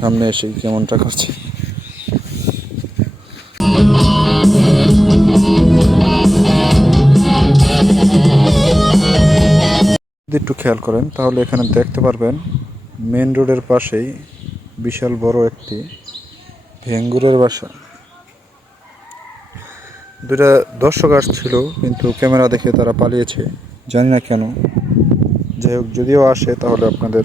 সামনে এসে কেমনটা করছে। যদি একটু খেয়াল করেন, তাহলে এখানে দেখতে পারবেন মেন রোডের পাশেই বিশাল বড় একটি ভেঙ্গুরের বাসা। দুটা দর্শক আসছিল, কিন্তু ক্যামেরা দেখে তারা পালিয়েছে। জানি না কেন। যাই হোক, যদিও আসে, তাহলে আপনাদের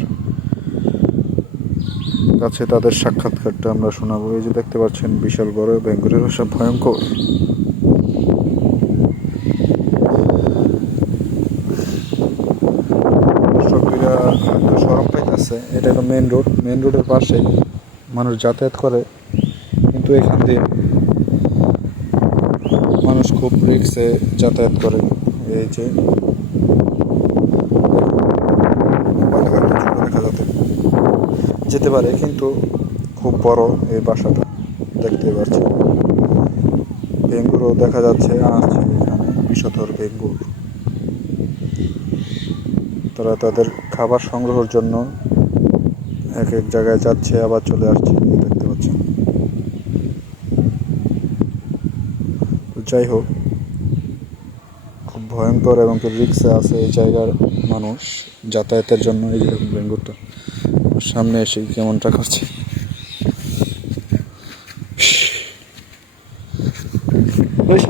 কাছে তাদের সাক্ষাৎকারটা আমরা শোনাবো। এই যে দেখতে পাচ্ছেন, বিশাল বড় বেঙ্গুরের ভাষা, ভয়ঙ্কর। দর্শকরা পাইতেছে, এটা একটা মেন রোড মেন রোডের পাশেই মানুষ যাতায়াত করে, কিন্তু এখান দিয়ে মানুষ খুব রিক্সে যাতায়াত করে। এই যে মোবাইলে হয়তো ছোট দেখা যাতে যেতে পারে, কিন্তু খুব বড় এই বাসাটা দেখতে পাচ্ছি বেঙ্গুরও দেখা যাচ্ছে, আসছে এখানে বিষধর বেঙ্গুর তারা তাদের খাবার সংগ্রহের জন্য এক এক জায়গায় যাচ্ছে, আবার চলে আসছে দেখতে পাচ্ছেন। যাই হোক, খুব ভয়ঙ্কর এবং রিক্সে আছে এই জায়গার মানুষ যাতায়াতের জন্য এই যে দেখুন বেঙ্গুরটা সামনে এসে কেমনটা করছে। বেশ